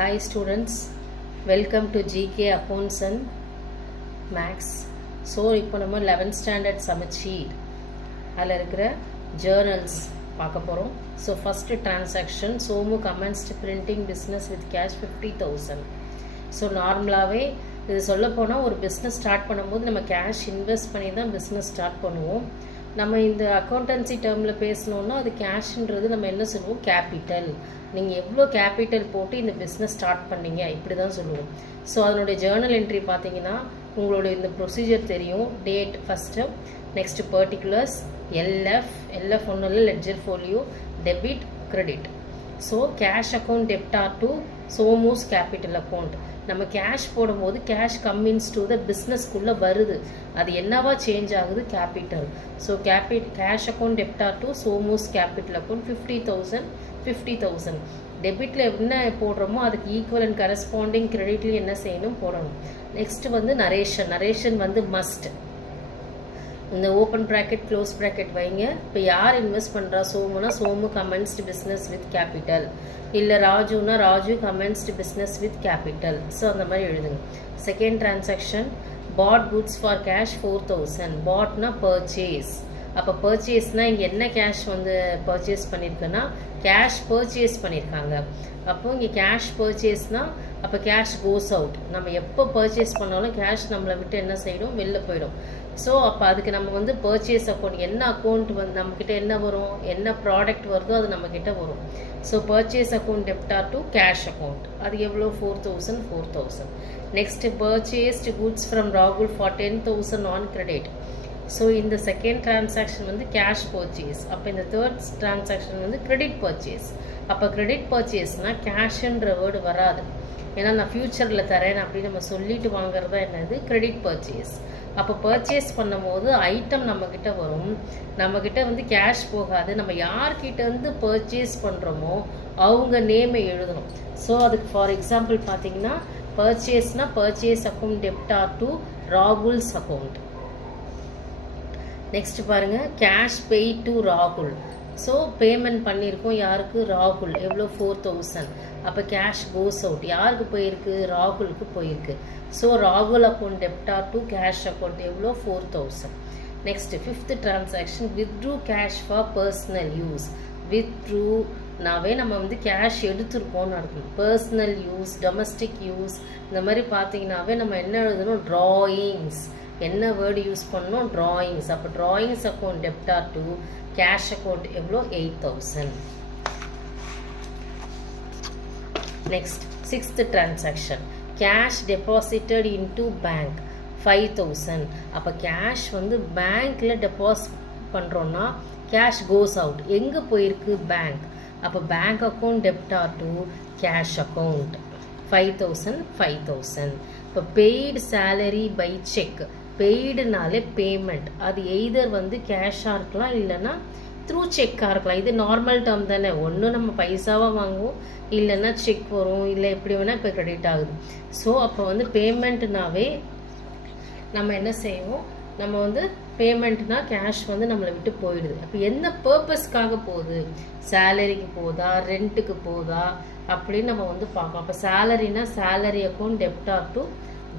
Hi students, welcome to GK Accounts and Max. So இப்போ நம்ம 11th standard சமச்சீர் அதில் இருக்கிற journals பார்க்க போகிறோம். So first transaction, Somu commenced printing business with cash 50,000. So நார்மலாகவே இது சொல்ல போனால் ஒரு பிஸ்னஸ் ஸ்டார்ட் பண்ணும்போது நம்ம கேஷ் இன்வெஸ்ட் பண்ணி தான் பிஸ்னஸ் ஸ்டார்ட் பண்ணுவோம். நம்ம இந்த அக்கௌண்டன்சி டேர்மில் பேசணுன்னா அது கேஷ்ன்றது நம்ம என்ன சொல்லுவோம், கேபிட்டல். நீங்கள் எவ்வளோ கேபிட்டல் போட்டு இந்த பிஸ்னஸ் ஸ்டார்ட் பண்ணீங்க இப்படி தான் சொல்லுவோம். ஸோ அதனுடைய ஜேர்னல் என்ட்ரி பார்த்தீங்கன்னா உங்களுடைய இந்த ப்ரொசீஜர் தெரியும். Date first, next particulars, LF ஒன்றும் இல்லை, ledger folio, debit, credit. So cash account debtor to Somu's capital account. நம்ம கேஷ் போடும்போது கேஷ் கம்மின்ஸ் டு த பிஸ்னஸ்க்குள்ளே வருது, அது என்னவா சேஞ்ச் ஆகுது, capital. So cash account debtor to Somu's capital account 50,000. டெபிட்டில் என்ன போடுறோமோ அதுக்கு ஈக்குவல் அண்ட் கரஸ்பாண்டிங் கிரெடிட்லேயும் என்ன செய்யணும், போடணும். நெக்ஸ்ட்டு வந்து நரேஷன் வந்து மஸ்ட். இந்த ஓப்பன் ப்ராக்கெட் க்ளோஸ் ப்ராக்கெட் வைங்க. இப்போ யார் இன்வெஸ்ட் பண்ணுறா, சோமுனா Somu commenced business with capital, இல்லை ராஜுனா Raju commenced business with capital. So அந்த மாதிரி எழுதுங்க. Second transaction, bought goods for cash 4,000. பாட்னா பர்ச்சேஸ். அப்போ பர்ச்சேஸ்னால் இங்கே என்ன கேஷ் வந்து பர்ச்சேஸ் பண்ணியிருக்குன்னா கேஷ் பர்ச்சேஸ் பண்ணியிருக்காங்க. அப்போ இங்கே கேஷ் பர்ச்சேஸ்னால் அப்போ கேஷ் கோஸ் அவுட். நம்ம எப்போ பர்ச்சேஸ் பண்ணாலும் கேஷ் நம்மளை விட்டு என்ன செய்யணும், வெளில போயிடும். ஸோ அப்போ அதுக்கு நம்ம வந்து பர்ச்சேஸ் அக்கௌண்ட், என்ன அக்கௌண்ட் வந்து நம்மக்கிட்ட என்ன வரும், என்ன ப்ராடக்ட் வருதோ அது நம்மக்கிட்ட வரும். So purchase account debtor to cash account, அது எவ்வளோ, 4,000. நெக்ஸ்ட்டு பர்ச்சேஸ்டு குட்ஸ் ஃப்ரம் ராகுல் ஃபார் 10,000 ஆன் கிரெடிட். ஸோ இந்த செகண்ட் டிரான்சாக்ஷன் வந்து கேஷ் பர்ச்சேஸ். அப்போ இந்த தேர்ட் டிரான்சாக்ஷன் வந்து கிரெடிட் பர்ச்சேஸ். அப்போ கிரெடிட் பர்ச்சேஸ்னால் கேஷுன்ற வேர்டு வராது, ஏன்னா நான் ஃப்யூச்சரில் தரேன் அப்படின்னு நம்ம சொல்லிட்டு வாங்குறது தான் என்னது, கிரெடிட் பர்ச்சேஸ். அப்போ பர்ச்சேஸ் பண்ணும் போது ஐட்டம் நம்மக்கிட்ட வரும், நம்மக்கிட்ட வந்து கேஷ் போகாது. நம்ம யார்கிட்ட வந்து பர்ச்சேஸ் பண்ணுறோமோ அவங்க நேமை எழுதணும். ஸோ அதுக்கு ஃபார் எக்ஸாம்பிள் பார்த்தீங்கன்னா பர்ச்சேஸ்னால் purchase account debtor to Rahul's account. Next பாருங்கள், கேஷ் பெய் டு ராகுல். ஸோ பேமெண்ட் பண்ணியிருக்கோம் யாருக்கு, ராகுல். எவ்வளோ, 4,000. அப்போ கேஷ் கோஸ் அவுட் யாருக்கு போயிருக்கு, ராகுலுக்கு போயிருக்கு. ஸோ ராகுல் account debtor to cash account எவ்வளோ, 4,000. Next fifth transaction, withdrew cash for personal use. வித்ட்ரூனாவே நம்ம வந்து கேஷ் எடுத்துருக்கோம்னு அர்த்தம். பர்சனல் யூஸ், டொமஸ்டிக் யூஸ், இந்த மாதிரி பார்த்தீங்கன்னாவே நம்ம என்ன எழுதணும், ட்ராயிங்ஸ். என்ன வேர்டு யூஸ் பண்ணணும், ட்ராயிங்ஸ். அப்போ drawings account debtor to cash account எவ்வளோ, 8,000. Next sixth transaction, cash deposited into bank 5,000. அப்போ கேஷ் வந்து பேங்க்கில் டெபாசிட் பண்ணுறோன்னா கேஷ் கோஸ் அவுட். எங்கே போயிருக்கு, பேங்க். அப்போ bank account debtor to cash account 5,000. இப்போ பெய்டு சேலரி பை செக். பெய்டுனாலே பேமெண்ட், அது எய்தர் வந்து கேஷாக இருக்கலாம் இல்லைன்னா த்ரூ செக்காக இருக்கலாம். இது நார்மல் டேர்ம் தானே, ஒன்றும் நம்ம பைசாவாக வாங்குவோம் இல்லைன்னா செக் வரும், இல்லை எப்படி வேணால் இப்போ கிரெடிட் ஆகுது. ஸோ அப்போ வந்து பேமெண்ட்னாவே நம்ம என்ன செய்வோம், நம்ம வந்து பேமெண்ட்னா கேஷ் வந்து நம்மளை விட்டு போயிடுது. அப்போ என்ன பர்பஸ்க்காக போகுது, சேலரிக்கு போதா, ரெண்ட்டுக்கு போதா அப்படின்னு நம்ம வந்து பார்க்கலாம். அப்போ சேலரினா salary account debtor to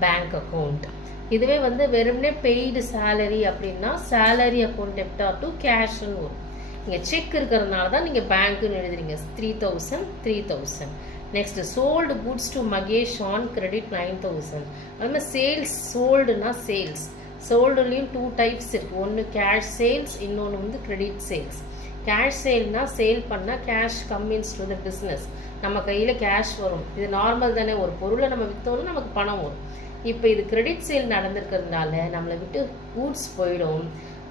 bank account. இதுவே வந்து வெறும்னே பெய்டு சேலரி அப்படின்னா சேலரி அக்கௌண்ட் டெப்டார் டு கேஷ்னு வரும். இங்கே செக் இருக்கிறதுனால தான் நீங்கள் பேங்க்குன்னு எழுதுறீங்க. 3,000. Next sold goods to Mahesh on credit 9,000. அது மாதிரி சேல்ஸ், சோல்டுனா சேல்ஸ். சோல்டுலேயும் 2 டைப்ஸ் இருக்குது. ஒன்று கேஷ் சேல்ஸ், இன்னொன்று வந்து கிரெடிட் சேல்ஸ். கேஷ் சேல்னா சேல் பண்ணால் cash comes in to the business, நம்ம கையில் கேஷ் வரும். இது நார்மல் தானே, ஒரு பொருளை நம்ம விற்றோம்னா நமக்கு பணம் வரும். இப்போ இது கிரெடிட் சேல் நடந்திருக்கிறதுனால நம்மளை விட்டு கூட்ஸ் போயிடும்,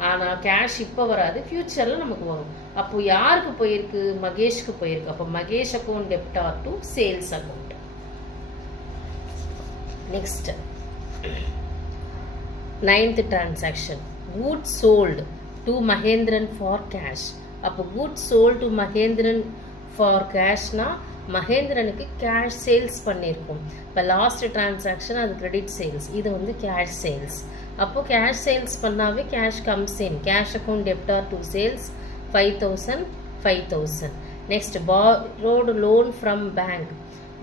ஆனால் கேஷ் இப்போ வராது, ஃப்யூச்சரில் நமக்கு வரும். அப்போது யாருக்கு போயிருக்கு, மகேஷ்க்கு போயிருக்கு. அப்போ Mahesh account debtor to sales account. Next 9th transaction, goods sold to Mahendran for cash. அப்போ goods sold to Mahendran for கேஷ்னா மகேந்திரனுக்கு கேஷ் சேல்ஸ் பண்ணியிருக்கோம். இப்போ லாஸ்ட் டிரான்சாக்ஷன் அது கிரெடிட் சேல்ஸ், இது வந்து கேஷ் சேல்ஸ். அப்போது கேஷ் சேல்ஸ் பண்ணாவே cash comes in. Cash account debtor to sales 5,000. Next borrowed loan from bank.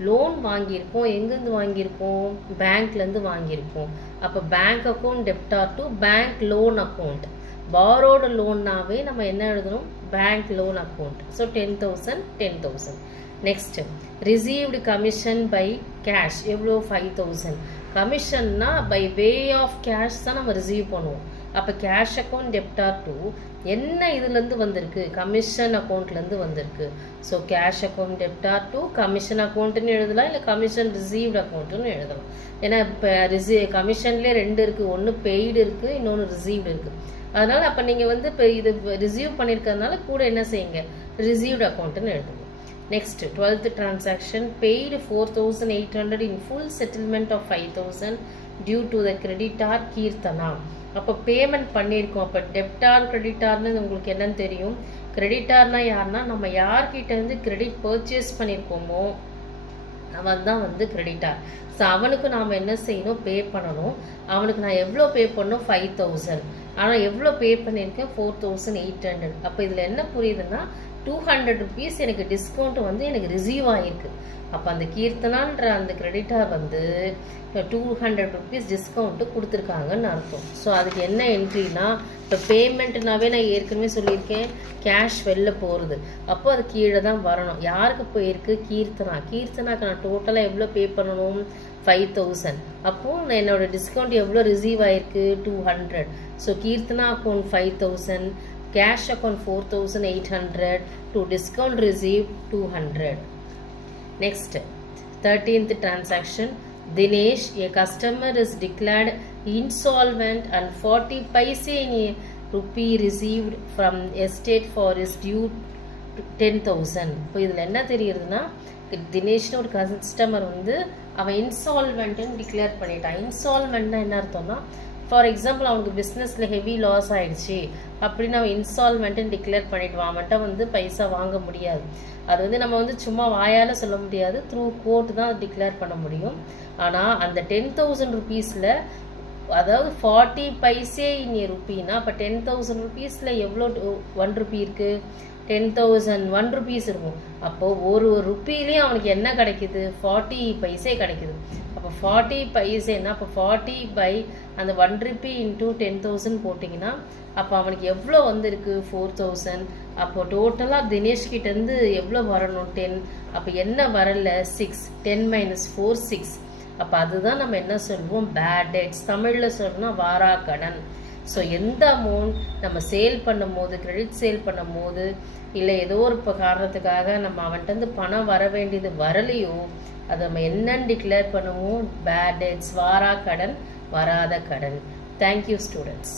Loan வாங்கியிருக்கோம். எங்கேருந்து வாங்கியிருக்கோம்? பேங்க்லேருந்து வாங்கியிருக்கோம். அப்போ bank account debtor to bank loan account. Borrowed லோன்னாவே நம்ம என்ன எழுதணும்? Bank loan account. So 10,000 10,000. Next received commission by cash எவ்வளோ? 5,000. கமிஷன்னா பை வே ஆஃப் கேஷ் தான் நம்ம ரிசீவ் பண்ணுவோம். அப்போ கேஷ் அக்கௌண்ட் டெப்டார் டு என்ன இதுலேருந்து வந்திருக்கு? கமிஷன் அக்கௌண்ட்லேருந்து வந்திருக்கு. So cash account debtor to commission அக்கௌண்ட்டுன்னு எழுதலாம், இல்லை கமிஷன் ரிசீவ்டு அக்கௌண்ட்டுன்னு எழுதலாம். ஏன்னா இப்போ கமிஷன்லேயே 2 இருக்குது. ஒன்று பெய்டு இருக்குது, இன்னொன்று ரிசீவ்டு இருக்குது. அதனால் அப்போ நீங்கள் வந்து இப்போ இது ரிசீவ் பண்ணியிருக்கிறதுனால கூட என்ன செய்யுங்க? ரிசீவ்டு அக்கௌண்ட்டுன்னு எழுதுங்க. Next, 12th transaction, paid 4,800 in full settlement of 5,000 due to the creditor Keerthana. அப்போ பேமெண்ட் பண்ணியிருக்கோம். அப்போ டெப்டார் கிரெடிட்டார்னு உங்களுக்கு என்னன்னு தெரியும்? கிரெடிட்டார்னா யாருன்னா நம்ம யார்கிட்ட இருந்து கிரெடிட் பர்ச்சேஸ் பண்ணியிருக்கோமோ அவன் தான் வந்து கிரெடிட்டார். ஸோ அவனுக்கு நாம் என்ன செய்யணும்? பே பண்ணணும். அவனுக்கு நான் எவ்வளோ பே பண்ணணும்? 5,000. ஆனால் எவ்வளோ பே பண்ணியிருக்கேன்? 4,800. அப்போ இதில் என்ன புரியுதுன்னா 200 rupees எனக்கு டிஸ்கவுண்ட் வந்து எனக்கு ரிசீவ் ஆகிருக்கு. அப்போ அந்த கீர்த்தனான்ற அந்த கிரெடிட்டார் வந்து 200 rupees டிஸ்கவுண்ட்டு கொடுத்துருக்காங்கன்னு அர்த்தம். ஸோ அதுக்கு என்ன என்ட்ரினா, இப்போ பேமெண்ட்னாவே நான் ஏற்கனவே சொல்லியிருக்கேன் கேஷ் வெளில போகிறது. அப்போ அது கீழே தான் வரணும். யாருக்கு போயிருக்கு? கீர்த்தனாக்கு நான் டோட்டலாக எவ்வளோ பே பண்ணணும்? 5,000. அப்போது நான் என்னோடய டிஸ்கவுண்ட் எவ்வளோ ரிசீவ் ஆகிருக்கு? 200. So Keerthana account 5,000, cash account 4,800, to discount received 200. Next, 13th transaction, Dinesh, a customer is declared insolvent and 40 paise in a rupee received from estate for his due 10,000. இப்போ இதில் என்ன தெரியுதுன்னா, தினேஷ்னு ஒரு கஸ்டமர் வந்து அவன் இன்சால்வெண்ட்டுன்னு டிக்ளேர் பண்ணிட்டான். இன்சால்வெண்ட்னா என்ன அர்த்தம்னா, ஃபார் எக்ஸாம்பிள் அவனுக்கு பிஸ்னஸில் ஹெவி லாஸ் ஆகிடுச்சு அப்படின்னு அவன் இன்ஸ்டால்மெண்ட்டுன்னு டிக்ளேர் பண்ணிவிடுவான். அவன்கிட்ட வந்து பைசா வாங்க முடியாது. அது வந்து நம்ம வந்து சும்மா வாயால் சொல்ல முடியாது, த்ரூ கோர்ட் தான் டிக்ளேர் பண்ண முடியும். ஆனால் அந்த 10,000 rupeesல, அதாவது 40 paise in a rupeeனா, அப்போ 10,000 rupeesல எவ்வளோ 1 rupee இருக்குது? 10,001 rupees இருக்கும். அப்போது ஒரு ருப்பீலேயும் அவனுக்கு என்ன கிடைக்குது? 40 paise கிடைக்குது. அப்போ 40 பைசேன்னா அப்போ 40 by அந்த 1 rupee into 10,000 போட்டிங்கன்னா அப்போ அவனுக்கு எவ்வளோ வந்திருக்கு? 4,000. அப்போ டோட்டலாக தினேஷ்கிட்டேருந்து எவ்வளோ வரணும்? 10. அப்போ என்ன வரல? 6. 10 minus 4 6. அப்போ அதுதான் நம்ம என்ன சொல்லுவோம்? Bad debts. தமிழில் சொல்லணும்னா வாராக்கடன். ஸோ எந்த அமௌண்ட் நம்ம சேல் பண்ணும் போது, கிரெடிட் சேல் பண்ணும் போது, இல்லை ஏதோ ஒரு காரணத்துக்காக நம்ம அவன்கிட்ட பணம் வர வேண்டியது வரலையோ, அதை நம்ம என்னன்னு டிக்ளேர் பண்ணுவோம்? பேட் டெட்ஸ், வாரா கடன், வராத கடன். Thank you students.